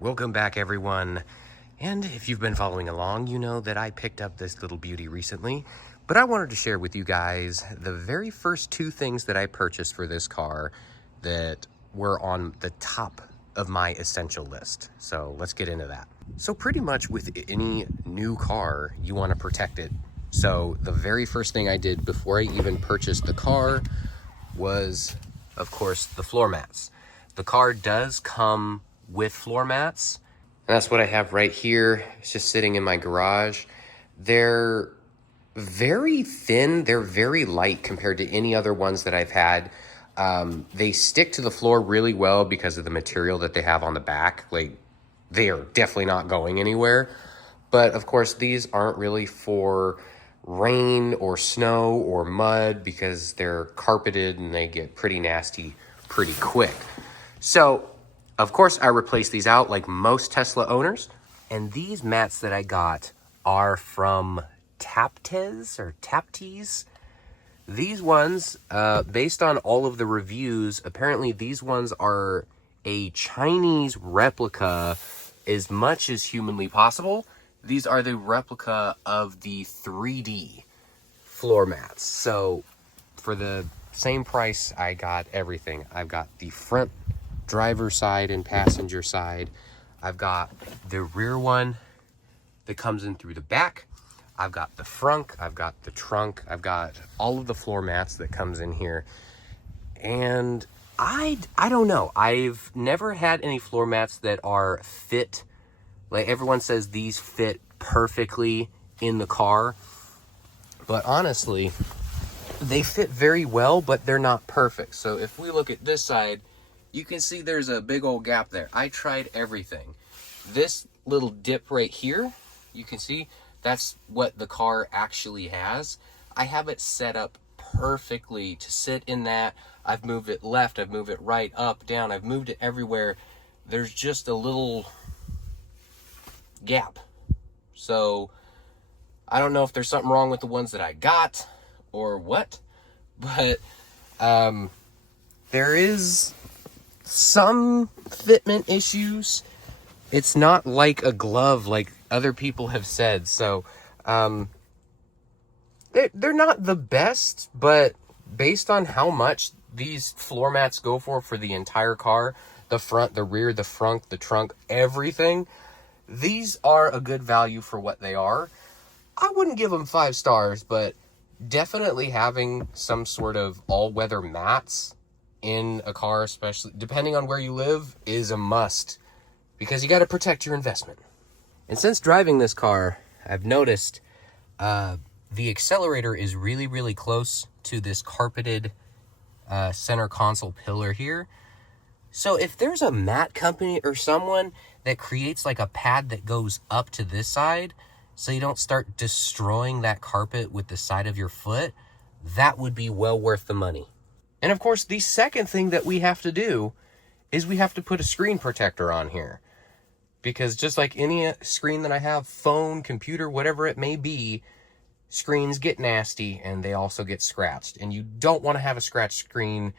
Welcome back, everyone. And if you've been following along, you know that I picked up this little beauty recently, but I wanted to share with you guys the very first two things that I purchased for this car that were on the top of my essential list. So let's get into that. So pretty much with any new car, you want to protect it. So the very first thing I did before I even purchased the car was, of course, the floor mats. The car does come with floor mats, and that's what I have right here. It's just sitting in my garage. They're very thin, they're very light compared to any other ones that I've had. They stick to the floor really well because of the material that they have on the back. Like, they are definitely not going anywhere. But of course, these aren't really for rain or snow or mud because they're carpeted and they get pretty nasty pretty quick. So of course, I replaced these out like most Tesla owners. And these mats that I got are from Taptes. These ones, based on all of the reviews, apparently these ones are a Chinese replica as much as humanly possible. These are the replica of the 3D floor mats. So for the same price, I got everything. I've got the front driver side and passenger side. I've got the rear one that comes in through the back. I've got the front, I've got the trunk, I've got all of the floor mats that comes in here. And I don't know. I've never had any floor mats that are fit. Like everyone says these fit perfectly in the car. But honestly, they fit very well, but they're not perfect. So if we look at this side, you can see there's a big old gap there. I tried everything. This little dip right here, you can see that's what the car actually has. I have it set up perfectly to sit in that. I've moved it left, I've moved it right, up, down, I've moved it everywhere. There's just a little gap. So I don't know if there's something wrong with the ones that I got or what, but there is some fitment issues. It's not like a glove like other people have said. So they're not the best, but based on how much these floor mats go for the entire car, the front, the rear, the front, the trunk, everything, these are a good value for what they are. I wouldn't give them 5 stars, but definitely having some sort of all-weather mats in a car, especially depending on where you live, is a must because you got to protect your investment. And since driving this car, I've noticed the accelerator is really, really close to this carpeted center console pillar here. So if there's a mat company or someone that creates like a pad that goes up to this side so you don't start destroying that carpet with the side of your foot, that would be well worth the money. And of course, the second thing that we have to do is we have to put a screen protector on here. Because just like any screen that I have, phone, computer, whatever it may be, screens get nasty and they also get scratched. And you don't want to have a scratched screen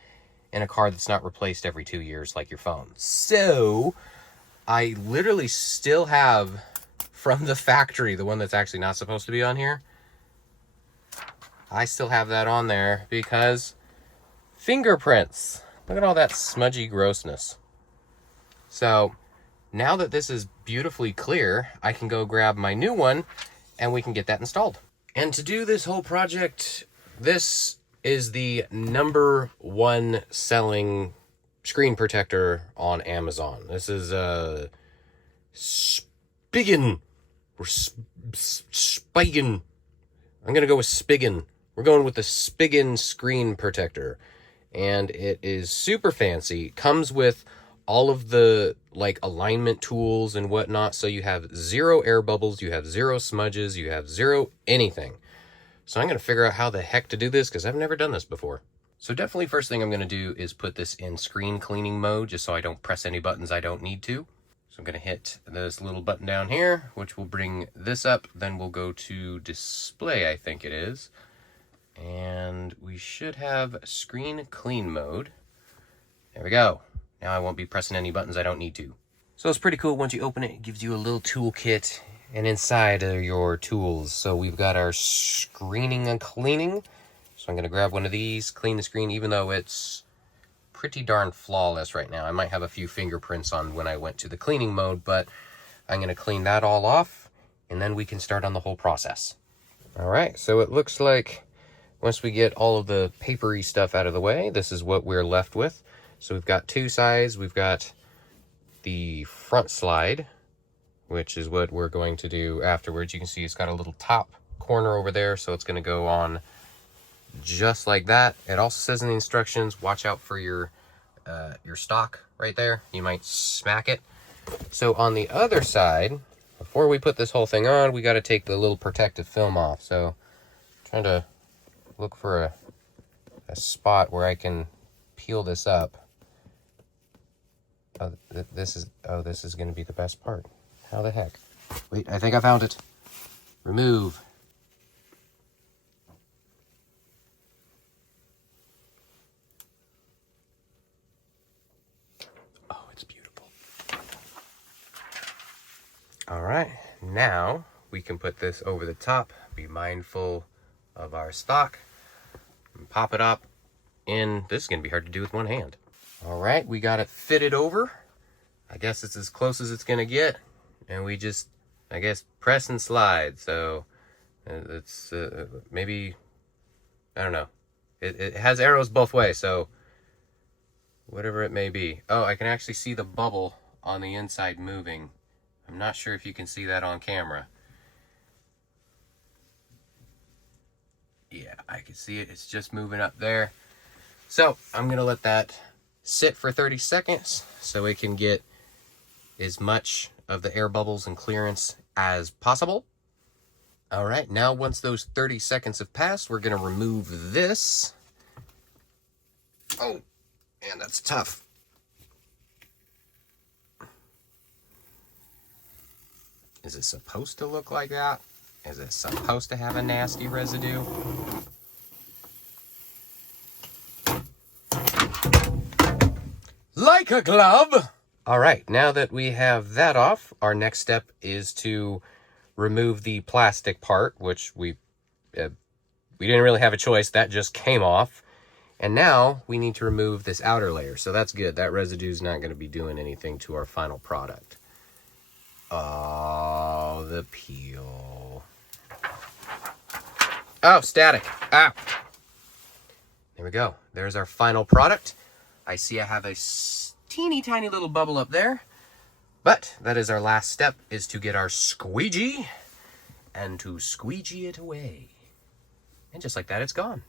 in a car that's not replaced every 2 years like your phone. So I literally still have from the factory, the one that's actually not supposed to be on here, I still have that on there because fingerprints. Look at all that smudgy grossness. So now that this is beautifully clear, I can go grab my new one and we can get that installed. And to do this whole project, this is the #1 selling screen protector on Amazon. This is Spigen or Spigen. I'm going to go with Spigen. We're going with the Spigen screen protector. And it is super fancy. It comes with all of the like alignment tools and whatnot. So you have 0 air bubbles, you have 0 smudges, you have 0 anything. So I'm going to figure out how the heck to do this because I've never done this before. So definitely first thing I'm going to do is put this in screen cleaning mode just so I don't press any buttons I don't need to. So I'm going to hit this little button down here, which will bring this up. Then we'll go to display, I think it is. And we should have screen clean mode. There we go. Now I won't be pressing any buttons I don't need to. So it's pretty cool. Once you open it, it gives you a little toolkit, and inside are your tools. So we've got our screening and cleaning. So I'm going to grab one of these, clean the screen, even though it's pretty darn flawless right now. I might have a few fingerprints on when I went to the cleaning mode, but I'm going to clean that all off, and then we can start on the whole process. All right, so it looks like once we get all of the papery stuff out of the way, this is what we're left with. So we've got two sides. We've got the front slide, which is what we're going to do afterwards. You can see it's got a little top corner over there, so it's going to go on just like that. It also says in the instructions, watch out for your stock right there. You might smack it. So on the other side, before we put this whole thing on, we got to take the little protective film off. So I'm trying to look for a spot where I can peel this up. Oh, this is going to be the best part. How the heck? Wait, I think I found it. Remove. Oh, it's beautiful. All right, now we can put this over the top. Be mindful of our stock. And pop it up. And this is going to be hard to do with one hand. All right, we got it fitted over. I guess it's as close as it's going to get. And we just, I guess, press and slide. So it's maybe, I don't know. It has arrows both ways, so whatever it may be. Oh, I can actually see the bubble on the inside moving. I'm not sure if you can see that on camera. Yeah, I can see it. It's just moving up there. So I'm going to let that sit for 30 seconds so it can get as much of the air bubbles and clearance as possible. All right, now once those 30 seconds have passed, we're going to remove this. Oh, man, that's tough. Is it supposed to look like that? Is it supposed to have a nasty residue? Like a glove! All right, now that we have that off, our next step is to remove the plastic part, which we didn't really have a choice. That just came off. And now we need to remove this outer layer. So that's good. That residue is not going to be doing anything to our final product. Oh, the peel. Oh, static. Ah. There we go. There's our final product. I see I have a teeny tiny little bubble up there. But that is our last step, is to get our squeegee and to squeegee it away. And just like that, it's gone.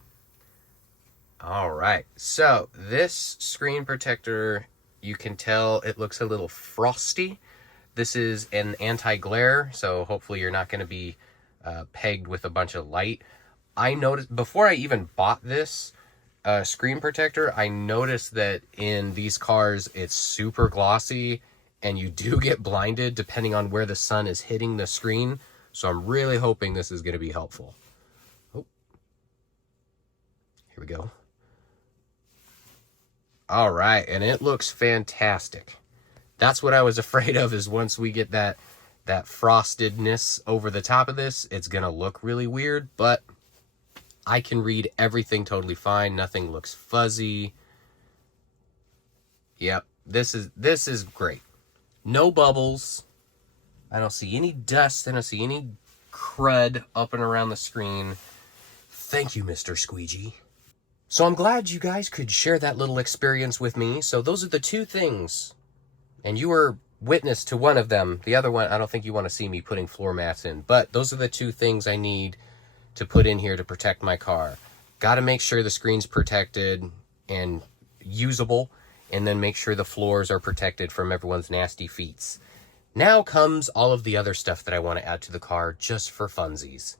All right. So this screen protector, you can tell it looks a little frosty. This is an anti-glare, so hopefully you're not going to be pegged with a bunch of light. I noticed, before I even bought this screen protector, I noticed that in these cars, it's super glossy, and you do get blinded depending on where the sun is hitting the screen. So I'm really hoping this is going to be helpful. Oh, here we go. All right, and it looks fantastic. That's what I was afraid of, is once we get that frostedness over the top of this, it's going to look really weird, but I can read everything totally fine. Nothing looks fuzzy. Yep, this is great. No bubbles. I don't see any dust. I don't see any crud up and around the screen. Thank you, Mr. Squeegee. So I'm glad you guys could share that little experience with me. So those are the two things. And you were witness to one of them. The other one, I don't think you want to see me putting floor mats in. But those are the two things I need to put in here to protect my car. Got to make sure the screen's protected and usable. And then make sure the floors are protected from everyone's nasty feet. Now comes all of the other stuff that I want to add to the car just for funsies.